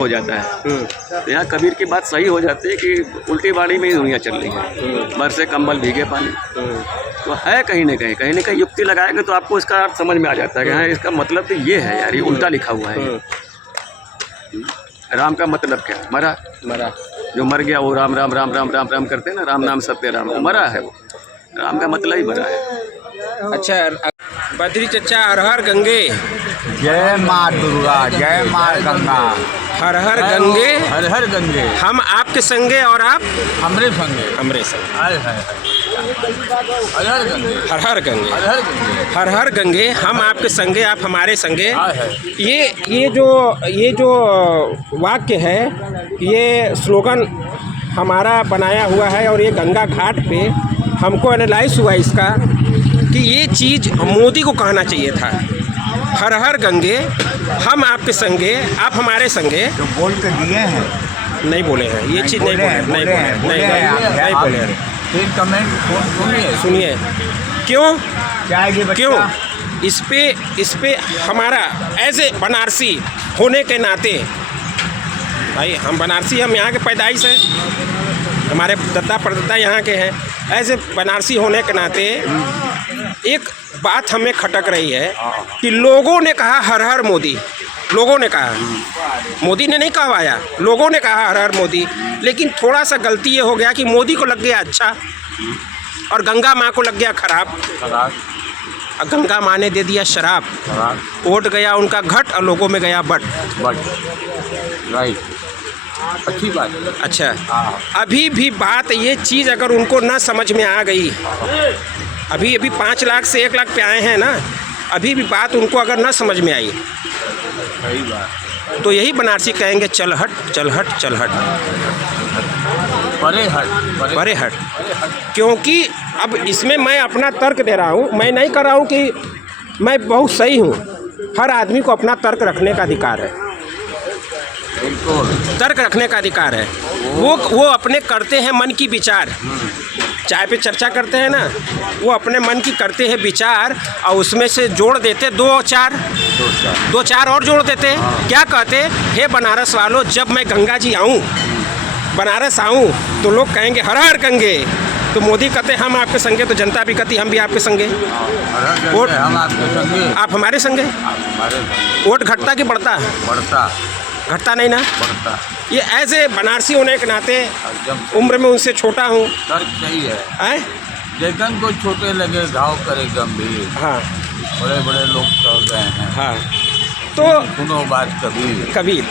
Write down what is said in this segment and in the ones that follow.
हो जाता है। तो यहाँ कबीर की बात सही हो जाती है कि उल्टी बाड़ी में ही दुनिया चल रही है, बरसे कंबल भीगे पानी। तो है कहीं ना कहीं युक्ति लगाएंगे तो आपको इसका अर्थ समझ में आ जाता है कि हाँ इसका मतलब तो ये है यार, ये उल्टा लिखा हुआ है। राम का मतलब क्या? मरा। जो मर गया वो राम राम राम राम राम राम करते हैं ना, राम नाम सत्य राम, मरा है वो। राम का मतलब ही मरा है। अच्छा बद्री चचा, हर हर गंगे, जय माँ दुर्गा, जय माँ गंगा, हर हर गंगे, हर हर गंगे, हम आपके संगे और आप हमरे संगे, हमरे संगे। हर हर गंगे, हर हर गंगे, हर हर गंगे, हर हर गंगे, हम आपके संगे आप हमारे संगे। ये जो वाक्य है, ये स्लोगन हमारा बनाया हुआ है और ये गंगा घाट पे हमको एनालाइज हुआ इसका कि ये चीज़ मोदी को कहना चाहिए था। हर हर गंगे, हम आपके संगे आप हमारे संगे। जो बोल के दिए हैं, नहीं बोले हैं ये चीज़, नहीं बोले हैं। फिर कमेंट सुनिए क्यों, क्या है ये बच्चा? क्यों इस पे हमारा एज ए बनारसी होने के नाते, भाई हम बनारसी, हम यहाँ के पैदाइश है, हमारे दादा परदादा यहाँ के हैं। ऐसे बनारसी होने के नाते एक बात हमें खटक रही है कि लोगों ने कहा हर हर मोदी, लोगों ने कहा, मोदी ने नहीं कहवाया, लोगों ने कहा हर हर मोदी। लेकिन थोड़ा सा गलती ये हो गया कि मोदी को लग गया अच्छा और गंगा माँ को लग गया खराब। और गंगा माँ ने दे दिया शराब, वोट गया उनका घट और लोगों में गया बट। राइट, अच्छी बात। अच्छा, अभी भी बात ये चीज़ अगर उनको ना समझ में आ गई, अभी 5 लाख से 1 लाख पे आए हैं ना, अभी भी बात उनको अगर ना समझ में आई, सही बात, तो यही बनारसी कहेंगे चल हट चल हट चल हट, परे हट। क्योंकि अब इसमें मैं अपना तर्क दे रहा हूँ, मैं नहीं कर रहा हूँ कि मैं बहुत सही हूँ। हर आदमी को अपना तर्क रखने का अधिकार है, तर्क रखने का अधिकार है। वो अपने करते हैं मन की विचार, चाय पे चर्चा करते हैं ना, वो अपने मन की करते हैं विचार और उसमें से जोड़ देते दो चार और जोड़ देते। क्या कहते? हे बनारस वालों, जब मैं गंगा जी आऊँ, बनारस आऊँ तो लोग कहेंगे हर हर गंगे। तो मोदी कहते हम आपके संगे, तो जनता भी कहती हम भी आपके संगे। वोट हम आपके संगे, आप हमारे संगे। वोट घटता कि बढ़ता? घटता नहीं ना, बढ़ता। ये एज ए बनारसी होने के नाते, उम्र में उनसे छोटा हूँ। तर्क सही है। लेकिन को छोटे लगे घाव करे गंभीर। हाँ, बड़े बड़े लोग चल गए हैं। हाँ, तो सुनो बात कबीर।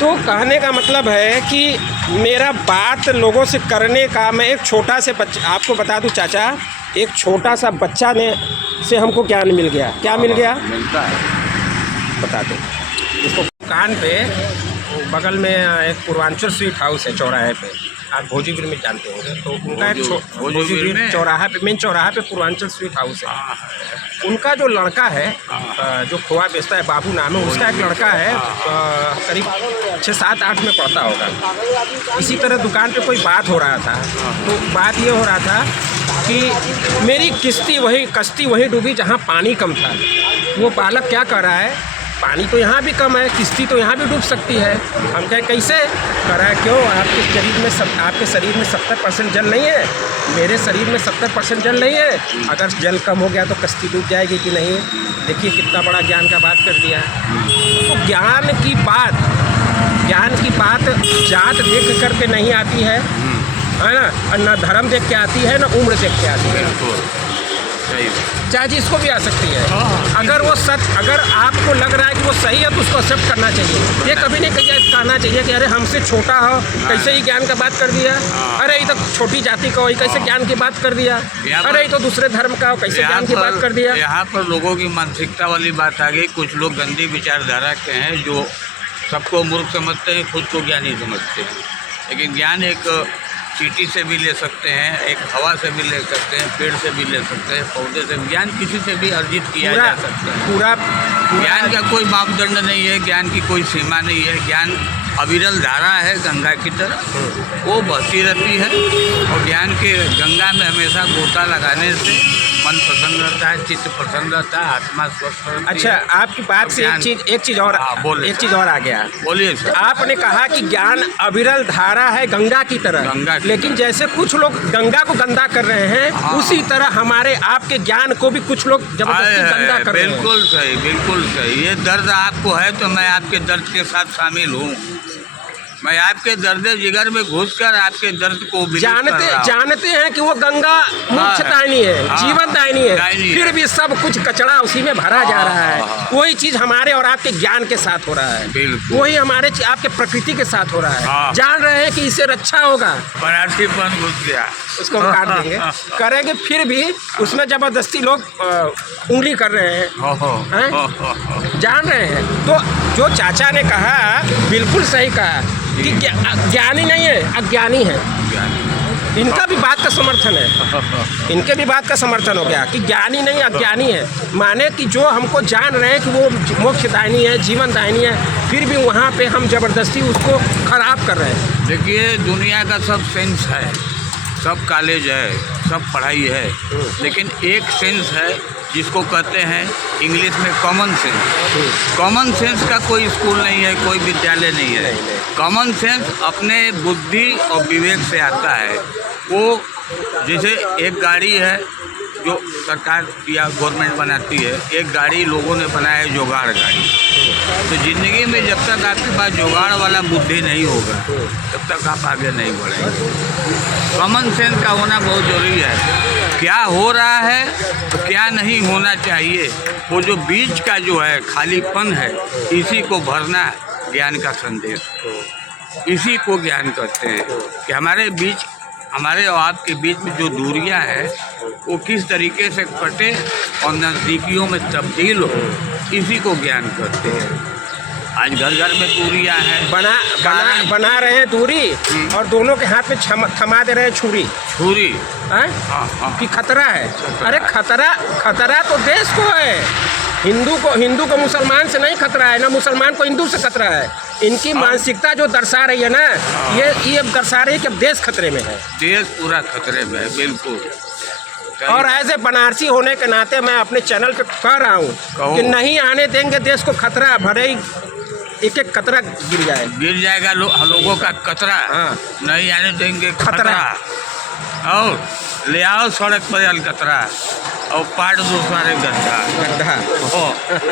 तो कहने का मतलब है कि मेरा बात लोगों से करने का, मैं एक छोटा से बच्चा आपको बता दूं चाचा, एक छोटा सा बच्चा ने से हमको ज्ञान मिल गया। क्या मिल गया? मिलता है, बता दो इसको। दुकान पे बगल में एक पूर्वांचल स्वीट हाउस है चौराहे पे, आप भोजीपुर में जानते होंगे। तो उनका एक भोजीपुर चौराहा पे, मेन चौराहा पे पूर्वांचल स्वीट हाउस है। उनका जो लड़का है जो खोआ बेचता है, बाबू नाम है उसका, एक लड़का है करीब 6, 7, 8 में पढ़ता होगा। इसी तरह दुकान पे कोई बात हो रहा था, तो बात ये हो रहा था कि मेरी कश्ती वही डूबी जहाँ पानी कम था। वो बालक क्या कर रहा है, पानी तो यहाँ भी कम है, किश्ती तो यहाँ भी डूब सकती है। हम कहें कैसे? कह रहा है क्यों, आपके शरीर में 70% जल नहीं है, मेरे शरीर में 70% जल नहीं है। अगर जल कम हो गया तो कश्ती डूब जाएगी कि नहीं? देखिए कितना बड़ा ज्ञान का बात कर दिया। तो ज्ञान की बात जात देख करके नहीं आती है ना, और न धर्म देख के आती है, न उम्र देख के आती है। चाहे जिसको भी आ सकती है। अगर आपको लग रहा है कि वो सही है तो उसको एक्सेप्ट करना चाहिए। ये कभी नहीं कहना चाहिए कि अरे हमसे छोटा हो, कैसे ही ज्ञान का बात कर दिया, अरे ये तो छोटी जाति का हो, कैसे ज्ञान की बात कर दिया, अरे ये तो दूसरे धर्म का हो, कैसे ज्ञान की बात कर दिया। यहाँ पर लोगों की मानसिकता वाली बात आ गई। कुछ लोग गंदी विचारधारा के हैं जो सबको मूर्ख समझते हैं, खुद को ज्ञानी समझते हैं। लेकिन ज्ञान एक चींटी से भी ले सकते हैं, एक हवा से भी ले सकते हैं, पेड़ से भी ले सकते हैं, पौधे से। ज्ञान किसी से भी अर्जित किया जा सकता है। पूरा ज्ञान का कोई मापदंड नहीं है, ज्ञान की कोई सीमा नहीं है। ज्ञान अविरल धारा है गंगा की तरह, वो बहती रहती है। और ज्ञान के गंगा में हमेशा गोता लगाने से मन प्रसन्न रहता है, चित्त प्रसन्न रहता है, आत्मा स्वस्थ रहती है। अच्छा, आपकी बात से एक चीज और बोलिए एक चीज और आ गया। बोलिए सर। आपने कहा कि ज्ञान अविरल धारा है गंगा की तरह, गंगा की लेकिन जैसे कुछ लोग गंगा को गंदा कर रहे हैं, उसी तरह हमारे आपके ज्ञान को भी कुछ लोग जबरदस्ती गंदा कर रहे हैं। बिल्कुल सही, बिल्कुल सही। ये दर्द आपको है तो मैं आपके दर्द के साथ शामिल हूँ। मैं आपके दर्द जिगर में घुसकर आपके दर्द को जानते हैं कि वो गंगा मोक्षदायिनी है, जीवनदायिनी है, फिर भी सब कुछ कचरा उसी में भरा जा रहा है। वही चीज हमारे और आपके ज्ञान के साथ हो रहा है, वही हमारे आपके प्रकृति के साथ हो रहा है। जान रहे हैं कि इससे रक्षा होगा, पराठीपन घुस गया, उसको हम काट देंगे, करेंगे, फिर भी उसमें जबरदस्ती लोग उंगली कर रहे हैं। जान रहे हैं। तो जो चाचा ने कहा बिल्कुल सही कहा कि ज्ञानी नहीं है, अज्ञानी है। इनका भी बात का समर्थन है, इनके भी बात का समर्थन हो गया कि ज्ञानी नहीं अज्ञानी है। माने कि जो हमको जान रहे हैं कि वो मोक्षदायिनी है, जीवनदायिनी है, फिर भी वहाँ पे हम जबरदस्ती उसको खराब कर रहे हैं। देखिए, दुनिया का सब सेंस है, सब कॉलेज है, सब पढ़ाई है, लेकिन एक सेंस है जिसको कहते हैं इंग्लिश में कॉमन सेंस। कॉमन सेंस का कोई स्कूल नहीं है, कोई विद्यालय नहीं है। कॉमन सेंस अपने बुद्धि और विवेक से आता है। वो जैसे एक गाड़ी है जो सरकार या गवर्नमेंट बनाती है, एक गाड़ी लोगों ने बनाया है जुगाड़ गाड़ी। तो ज़िंदगी में जब तक आपके पास जुगाड़ वाला बुद्धि नहीं होगा तब तक आप आगे नहीं बढ़ेंगे। कॉमन सेंस का होना बहुत ज़रूरी है। क्या हो रहा है तो क्या नहीं होना चाहिए, वो जो बीच का जो है खालीपन है, इसी को भरना ज्ञान का संदेश, इसी को ज्ञान कहते हैं कि हमारे और आपके बीच में जो दूरियां हैं वो किस तरीके से कटे और नज़दीकियों में तब्दील हो, इसी को ज्ञान कहते हैं। आज घर घर में दूरियां हैं, बना रहे हैं दूरी, और दोनों के हाथ में थमा दे रहे हैं छुरी कि खतरा है। अरे खतरा तो देश को है, हिंदू को मुसलमान से नहीं खतरा है, ना मुसलमान को हिंदू से खतरा है। इनकी मानसिकता जो दर्शा रही है ना, ये दर्शा रही है कि अब देश खतरे में है, देश पूरा खतरे में है। बिल्कुल। और ऐसे बनारसी होने के नाते मैं अपने चैनल पे कह रहा हूँ कि नहीं आने देंगे देश को खतरा, भले ही एक कतरा गिर जाएगा लोगों का कतरा। नहीं आने देंगे खतरा। और ले आओ सड़क पर अलकतरा और पाट दो सारे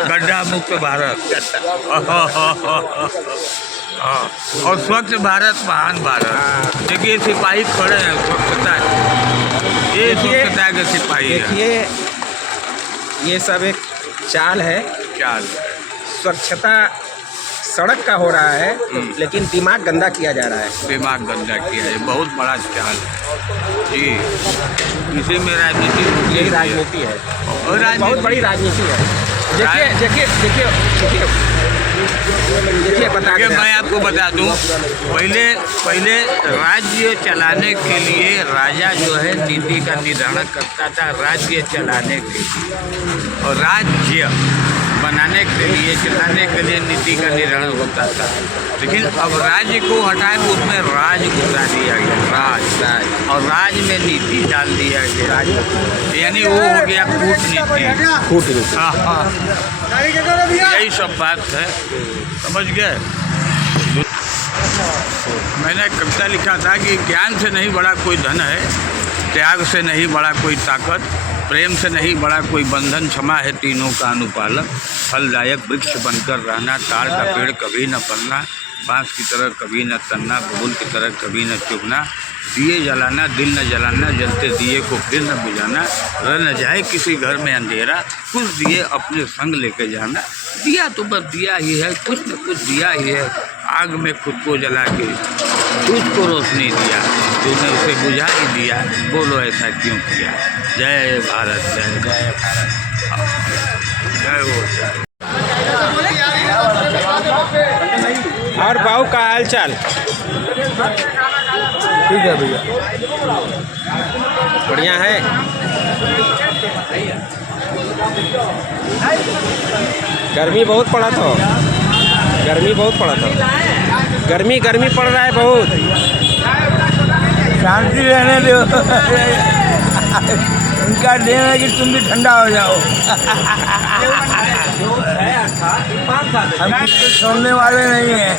गड्ढा मुक्त भारत और स्वच्छ भारत महान भारत। देखिए सिपाही खड़े हैं, स्वच्छता, ये स्वच्छता के सिपाही है। देखिए ये सब एक चाल है, स्वच्छता सड़क का हो रहा है, लेकिन दिमाग गंदा किया जा रहा है। दिमाग गंदा किया है, बहुत बड़ा चाल है जी। इसी में राजनीति है, और बहुत बड़ी राजनीति है। देखिए मैं आपको बता दूं, पहले राज्य चलाने के लिए राजा जो है नीति का निर्धारण करता था, राज्य चलाने के लिए, और राज्य बनाने के लिए, चलाने के लिए नीति का निर्धारण होता था। लेकिन अब राज्य को हटाए उसमें राज घुसा दिया गया, राज, और राज में नीति डाल दिया गया, यानी वो हो गया कूटनीति। यही सब बात है, समझ गए। मैंने कविता लिखा था कि ज्ञान से नहीं बड़ा कोई धन है, त्याग से नहीं बड़ा कोई ताकत, प्रेम से नहीं बड़ा कोई बंधन, क्षमा है तीनों का अनुपालन, फलदायक वृक्ष बनकर रहना, ताड़ का पेड़ कभी न पलना, बांस की तरह कभी न तनना, बबूल की तरह कभी न चुभना, दिए जलाना दिल न जलाना, जलते दिए को फिर न बुझाना, रह न जाए किसी घर में अंधेरा, कुछ दिए अपने संग लेके जाना। दिया तो बस दिया ही है, कुछ न कुछ दिया ही है, आग में खुद को जला के तुझको रोशनी दिया, तूने उसे बुझा ही दिया, बोलो ऐसा क्यों किया। जय भारत, जय जय भारत, जय हो। और बाबू का हाल चाल ठीक है भैया, बढ़िया है। गर्मी बहुत पड़ा था, गर्मी पड़ रहा है बहुत। शांति रहने दो। उनका देन है कि तुम भी ठंडा हो जाओ। हम किसी छोड़ने वाले नहीं हैं।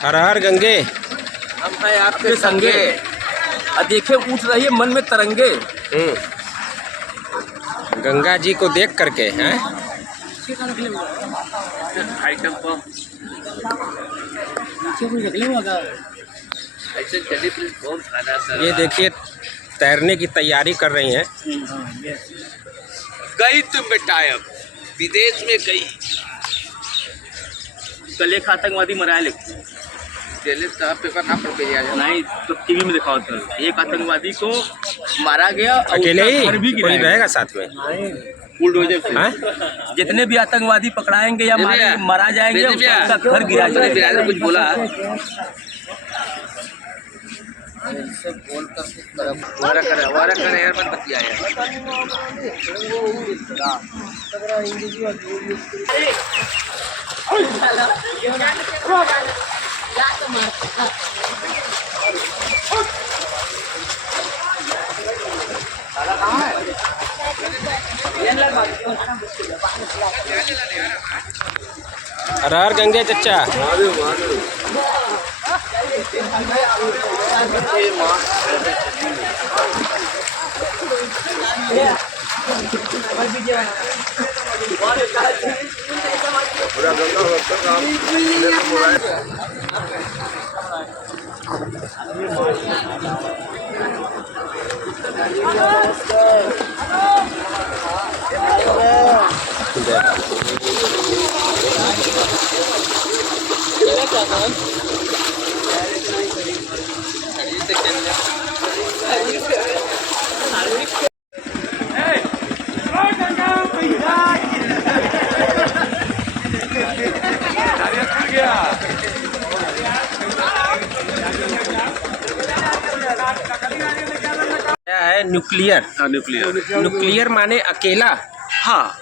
हर हर गंगे। हम हैं आपके संगे, देखे उठ रही है मन में तरंगे। गंगा जी को देख करके हैं। ये देखिए तैरने की तैयारी कर रही हैं। गई तुम बेटा, अब विदेश में गई। कल एक आतंकवादी मरा है, पेपर ना पढ़ के नहीं तो टीवी में दिखाओ तो एक आतंकवादी को मारा गया और अकेले उसका ही घर भी कोई गिराया रहेगा साथ में? बुलडोजर से। हैं? जितने भी आतंकवादी पकड़ाएंगे या मारा जाएंगे उसका घर गिरा जाएगा। कुछ बोला वारा कर यार, मत बतिया हर हर गंगे चच्चा। क्या है न्यूक्लियर? न्यूक्लियर। न्यूक्लियर माने अकेला। हाँ,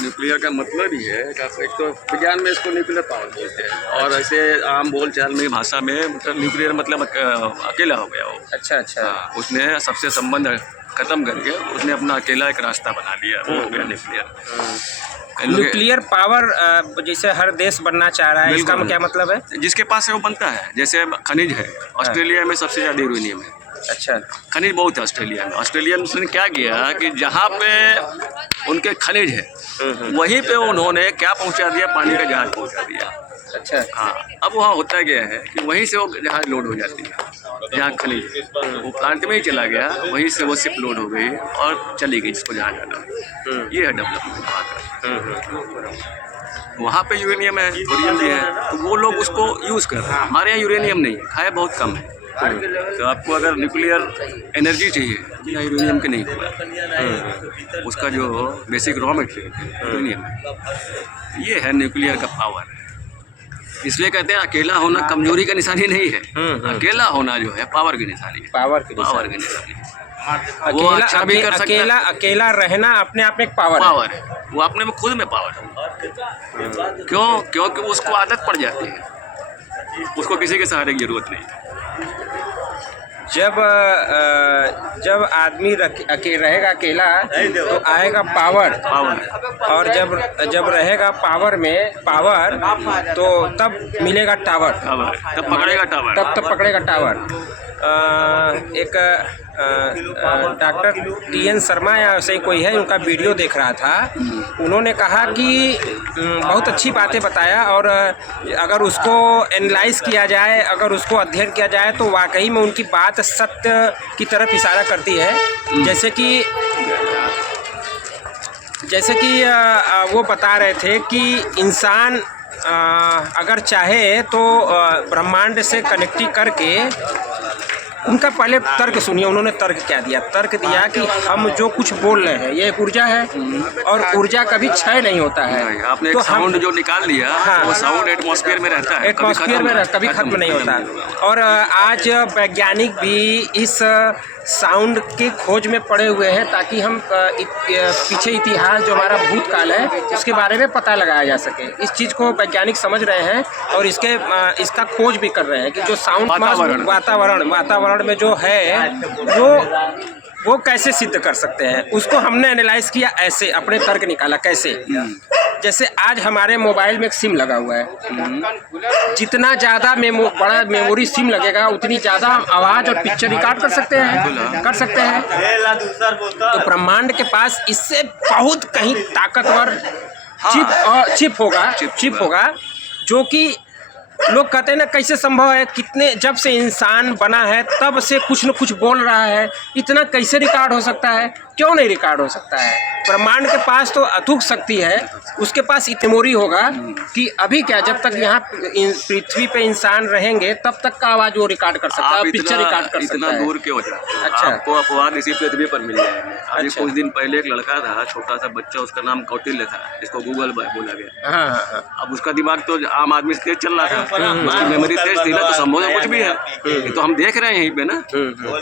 न्यूक्लियर का मतलब ही है कि एक तो विज्ञान में इसको न्यूक्लियर पावर बोलते हैं, और ऐसे आम बोलचाल में भाषा में मतलब न्यूक्लियर मतलब अकेला हो गया वो। अच्छा अच्छा। हाँ, उसने सबसे संबंध खत्म करके उसने अपना अकेला एक रास्ता बना लिया, वो हो गया न्यूक्लियर। न्यूक्लियर पावर जैसे हर देश बनना चाह रहा है, इसका क्या मतलब है? जिसके पास है वो बनता है। जैसे खनिज है, ऑस्ट्रेलिया में सबसे ज़्यादा यूरेनियम है। अच्छा। खनिज बहुत है ऑस्ट्रेलिया में। ऑस्ट्रेलिया में उसने क्या किया कि जहाँ पे उनके खनिज है वहीं पे उन्होंने क्या पहुँचा दिया, पानी का जहाज पहुँचा दिया। अच्छा। हाँ, अब वहाँ होता गया है कि वहीं से वो जहाज लोड हो जाती है, जहाँ खनिज वो प्लांट में ही चला गया, वहीं से वो शिप लोड हो गई और चली गई जिसको जहाँ जाना। ये है डेवलपमेंट वहाँ का। वहाँ पे यूरेनियम है, थोरियम भी है, तो वो लोग उसको यूज़ कर रहे हैं। हमारे यहाँ यूरेनियम नहीं है बहुत कम है। तो आपको अगर न्यूक्लियर एनर्जी चाहिए बिना यूरेनियम के नहीं होगा। उसका जो बेसिक रॉ मटेरियल है यूरेनियम है। ये है न्यूक्लियर का पावर। इसलिए कहते हैं अकेला होना कमजोरी का निशानी नहीं है। अकेला होना जो है पावर की निशानी है। पावर की निशानी है। वो अकेला अच्छा भी कर सकता है। अकेला रहना अपने आप में एक पावर है। वो अपने में खुद में पावर है। क्योंकि उसको आदत पड़ जाती है, उसको किसी के सहारे की जरूरत नहीं। जब आदमी रहेगा अकेला तो आएगा पावर, और जब रहेगा पावर तो तब मिलेगा टावर, तब पकड़ेगा टावर, तब पकड़ेगा टावर। एक डॉक्टर TN शर्मा या ऐसे ही कोई है, उनका वीडियो देख रहा था। उन्होंने कहा कि बहुत अच्छी बातें बताया, और अगर उसको एनालाइज किया जाए, अगर उसको अध्ययन किया जाए तो वाकई में उनकी बात सत्य की तरफ इशारा करती है। जैसे कि वो बता रहे थे कि इंसान अगर चाहे तो ब्रह्मांड से कनेक्टिंग करके, उनका पहले तर्क सुनिए। उन्होंने तर्क क्या दिया? तर्क दिया कि हम जो कुछ बोल रहे हैं ये एक ऊर्जा है, और ऊर्जा कभी क्षय नहीं होता है। आपने तो साउंड जो निकाल लिया, हाँ, वो साउंड एटमॉस्फेयर में रहता है, एटमॉस्फेयर में कभी खत्म नहीं होता। और आज वैज्ञानिक भी इस साउंड के खोज में पड़े हुए हैं, ताकि हम पीछे इतिहास जो हमारा भूतकाल है उसके बारे में पता लगाया जा सके। इस चीज़ को वैज्ञानिक समझ रहे हैं और इसका खोज भी कर रहे हैं कि जो साउंड वातावरण में जो है वो कैसे सिद्ध कर सकते हैं। उसको हमने एनालाइज किया, ऐसे अपने तर्क निकाला कैसे। जैसे आज हमारे मोबाइल में एक सिम लगा हुआ है, जितना ज़्यादा बड़ा मेमोरी सिम लगेगा उतनी ज़्यादा आवाज़ और पिक्चर रिकॉर्ड कर सकते हैं। तो ब्रह्मांड के पास इससे बहुत कहीं ताकतवर चिप होगा, जो कि लोग कहते हैं ना, कैसे संभव है, कितने जब से इंसान बना है तब से कुछ न कुछ बोल रहा है, इतना कैसे रिकॉर्ड हो सकता है? क्यों नहीं रिकॉर्ड हो सकता है? ब्रह्मांड के पास तो अथुक शक्ति है, उसके पास इतनी मेमोरी होगा कि अभी क्या, जब तक यहाँ पृथ्वी पे इंसान रहेंगे तब तक का आवाज़ वो रिकॉर्ड कर सकता है, पिक्चर रिकॉर्ड कर सकता है। इतना दूर क्यों हो जाता है? अच्छा, आपको अपवाद इसी पृथ्वी पर मिल जाएंगे। अभी कुछ दिन पहले एक लड़का था, छोटा सा बच्चा, उसका नाम कौटिल्य था, जिसको गूगल बोला गया। हाँ। अब उसका दिमाग तो आम आदमी से तेज चल रहा था, उसकी मेमोरी तेज थी ना, तो संभव कुछ भी है। ये तो हम देख रहे हैं यहीं पे ना,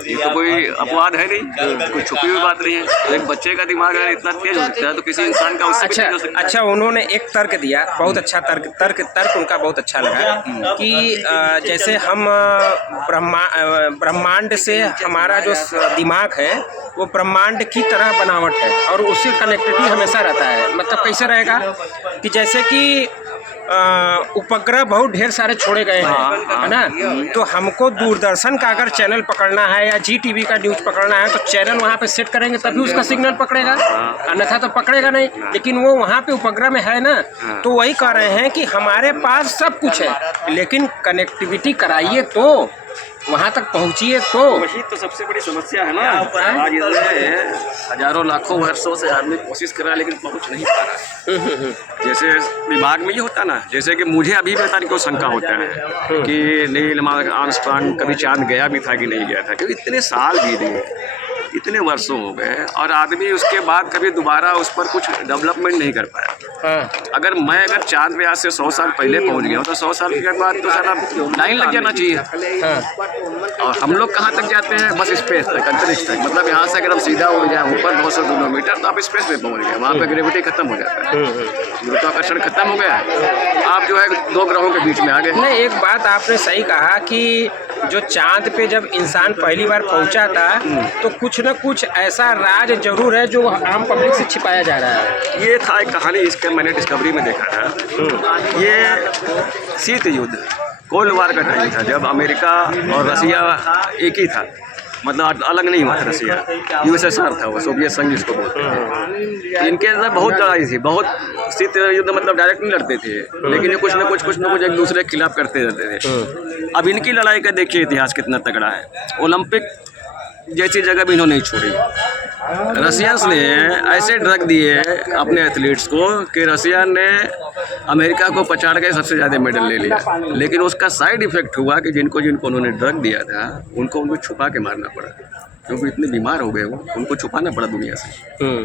ये तो कोई अपवाद है नहीं, कोई छुपी हुई बात नहीं है। एक बच्चे का दिमाग अगर इतना तेज हो सकता है तो किसी इंसान का उससे भी तेज हो सकता है। अच्छा, उन्होंने एक तर्क दिया, बहुत अच्छा तर्क उनका बहुत अच्छा लगा कि जैसे हम ब्रह्मांड से हमारा जो दिमाग है वो ब्रह्मांड की तरह बनावट है, और उससे कनेक्टिविटी हमेशा रहता है। मतलब कैसे रहेगा कि जैसे कि उपग्रह बहुत ढेर सारे छोड़े गए हैं, है ना? तो हमको दूरदर्शन का अगर चैनल पकड़ना है या GTV का न्यूज़ पकड़ना है तो चैनल वहाँ पे सेट करेंगे तभी उसका सिग्नल पकड़ेगा, अन्यथा तो पकड़ेगा नहीं। लेकिन वो वहाँ पे उपग्रह में है ना, तो वही कह रहे हैं कि हमारे पास सब कुछ है, लेकिन कनेक्टिविटी कराइए तो, वहाँ तक पहुँचिए तो। वही तो सबसे बड़ी समस्या है ना। आज इतने हजारों लाखों वर्षों से आदमी कोशिश कर रहा है, लेकिन पहुँच नहीं पा रहा। जैसे दिमाग में ये होता ना, जैसे कि मुझे अभी भी पता नहीं क्यों शंका होता है कि नील आर्मस्ट्रांग कभी चांद गया भी था कि नहीं गया था, क्योंकि इतने साल बीत गए, इतने वर्षों हो गए, और आदमी उसके बाद कभी दोबारा उस पर कुछ डेवलपमेंट नहीं कर पाया। अगर चांद पे आज से 100 साल पहले पहुंच गया तो 100 साल के बाद तो सारा लाइन लग जाना चाहिए। और हम लोग कहाँ तक जाते हैं? बस स्पेस तक, अंतरिक्ष तक। मतलब यहाँ से अगर हम सीधा उड़ जाए ऊपर 200 किलोमीटर तो आप स्पेस में पहुँच गए, वहाँ पे ग्रेविटी खत्म हो जाता है, गुरुत्वाकर्षण खत्म हो गया, आप जो है 2 ग्रहों के बीच में आ गए। नहीं, एक बात आपने सही कहा कि जो चांद पे जब इंसान पहली बार पहुंचा था तो कुछ न कुछ ऐसा राज जरूर है जो आम पब्लिक से छिपाया जा रहा है। ये था एक कहानी, इसके मैंने डिस्कवरी में देखा था। ये शीत युद्ध, कोल्ड वार का टाइम था, जब अमेरिका और रसिया एक ही था, मतलब अलग नहीं हुआ था। रसिया USSR था, वो सोवियत संघ जिसको बोलते थे। इनके अंदर बहुत लड़ाई थी, बहुत शीत युद्ध, मतलब डायरेक्ट नहीं लड़ते थे, लेकिन ये कुछ न कुछ एक दूसरे के खिलाफ करते रहते थे। अब इनकी लड़ाई का देखिए इतिहास कितना तगड़ा है। ओलंपिक जैसी जगह भी इन्होंने नहीं छोड़ी, रसियंस ने ऐसे ड्रग दिए अपने एथलीट्स को कि रसिया ने अमेरिका को पछाड़ के सबसे ज़्यादा मेडल ले लिया, लेकिन उसका साइड इफ़ेक्ट हुआ कि जिनको उन्होंने ड्रग दिया था उनको छुपा के मारना पड़ा, क्योंकि इतने बीमार हो गए वो, उनको छुपाना पड़ा दुनिया से।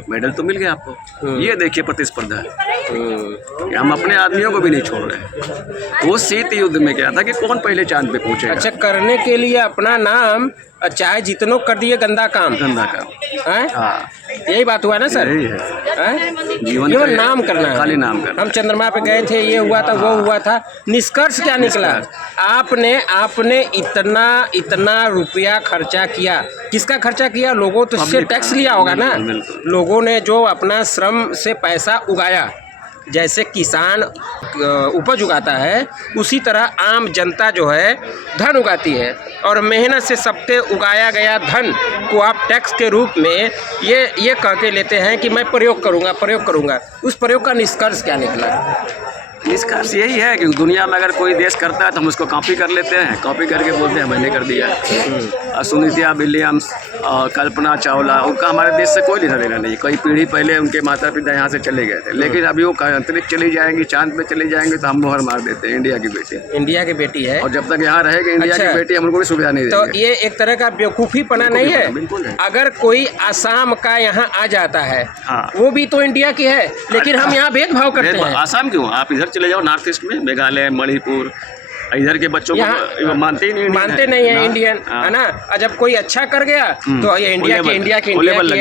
मेडल तो मिल गया आपको। ये देखिए प्रतिस्पर्धा कि हम अपने आदमियों को भी नहीं छोड़ रहे। वो शीत युद्ध में क्या था कि कौन पहले चांद पे पहुंचेगा। अच्छा, करने के लिए अपना नाम चाहे जितनों कर दिए गंदा काम हैं? हाँ, यही बात हुआ ना सर? यही है हैं? जीवन केवल का नाम करना है, खाली नाम करना। हम चंद्रमा पे गए थे, ये हुआ था, वो हुआ था, निष्कर्ष क्या निकला? आपने इतना रुपया खर्चा किया, किसका खर्चा किया? लोगों तो इससे टैक्स लिया होगा ना। लोगों ने जो अपना श्रम से पैसा उगाया, जैसे किसान उपज उगाता है उसी तरह आम जनता जो है धन उगाती है, और मेहनत से सबके उगाया गया धन को आप टैक्स के रूप में ये कह के लेते हैं कि मैं प्रयोग करूँगा। उस प्रयोग का निष्कर्ष क्या निकला? निष्कर्ष यही है कि दुनिया में अगर कोई देश करता है तो हम उसको कॉपी कर लेते हैं, कॉपी करके बोलते हैं मैंने कर दिया। सुनीता विलियम्स और कल्पना चावला, उनका हमारे देश से कोई लेना देना नहीं। कई पीढ़ी पहले उनके माता पिता यहाँ से चले गए थे, लेकिन अभी वो अंतरिक्ष चली जाएंगी, चांद पे चले जाएंगे तो हम मोहर मार देते हैं। इंडिया की बेटी है, और जब तक यहाँ रहेगी इंडिया की बेटी, हम उनको भी सुविधा नहीं देंगे। तो ये एक तरह का बेवकूफ़ीपना नहीं है? बिल्कुल है। अगर कोई आसाम का यहाँ आ जाता है, वो भी तो इंडिया की है, लेकिन हम यहाँ भेदभाव करते हैं। आसाम क्यों? आप इधर चले जाओ नॉर्थ ईस्ट में, मेघालय, मणिपुर, इधर के बच्चों को मानते ही नहीं, है इंडियन, है ना। और जब कोई अच्छा कर गया तो ये इंडिया की लेबल लग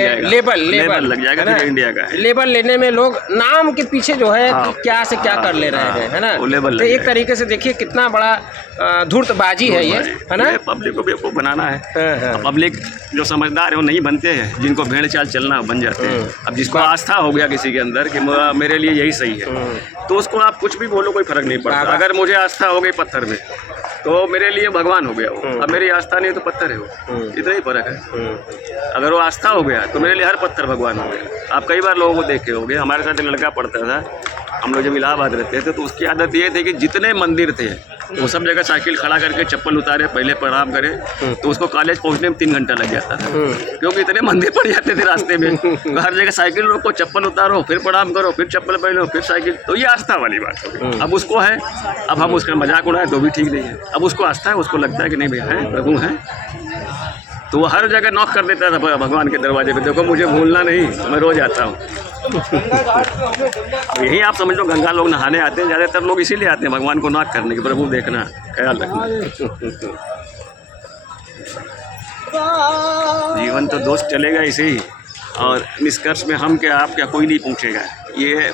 जाएगा, तो इंडिया का है। लेबल लेने में लोग नाम के पीछे जो है क्या से क्या कर ले रहे हैं, है ना। तो एक तरीके से देखिए कितना बड़ा धूर्तबाजी है ये, है ना। पब्लिक को बेवकूफ़ बनाना है। पब्लिक जो समझदार है वो नहीं बनते हैं, जिनको भेड़ चाल चलना बन जाते हैं। अब जिसको आस्था हो गया किसी के अंदर कि मेरे लिए यही सही है, तो उसको आप कुछ भी बोलो कोई फर्क नहीं पड़ता। अगर मुझे आस्था हो गई पत्थर में तो मेरे लिए भगवान हो गया वो, अब मेरी आस्था नहीं तो पत्थर है वो, इतना ही फर्क है। अगर वो आस्था हो गया तो मेरे लिए हर पत्थर भगवान हो गया। आप कई बार लोगों को देखे होंगे, हमारे साथ एक लड़का पढ़ता था, हम लोग जब इलाहाबाद रहते थे तो उसकी आदत ये थी कि जितने मंदिर थे वो सब जगह साइकिल खड़ा करके चप्पल उतारे, पहले प्रणाम करे, तो उसको कॉलेज पहुंचने में 3 घंटा लग जाता था, क्योंकि इतने मंदिर पड़ जाते थे रास्ते में। तो हर जगह साइकिल रोको, चप्पल उतारो, फिर प्रणाम करो, फिर चप्पल पहनो, फिर साइकिल। तो ये आस्था वाली बात हो गई। अब उसको है, अब हम उसका मजाक उड़ाएं तो भी ठीक नहीं है। अब उसको आस्था है, उसको लगता है कि नहीं भैया है, प्रभु है, तो वो हर जगह नॉक कर देता था भगवान के दरवाजे पे, देखो मुझे भूलना नहीं, मैं रोज आता हूँ। अब यही आप समझ लो, गंगा लोग नहाने आते हैं, ज़्यादातर लोग इसीलिए आते हैं भगवान को नॉक करने के, प्रभु देखना, ख्याल रखना। जीवन तो दोस्त चलेगा इसे ही, और निष्कर्ष में हम क्या आप क्या कोई नहीं पूछेगा। ये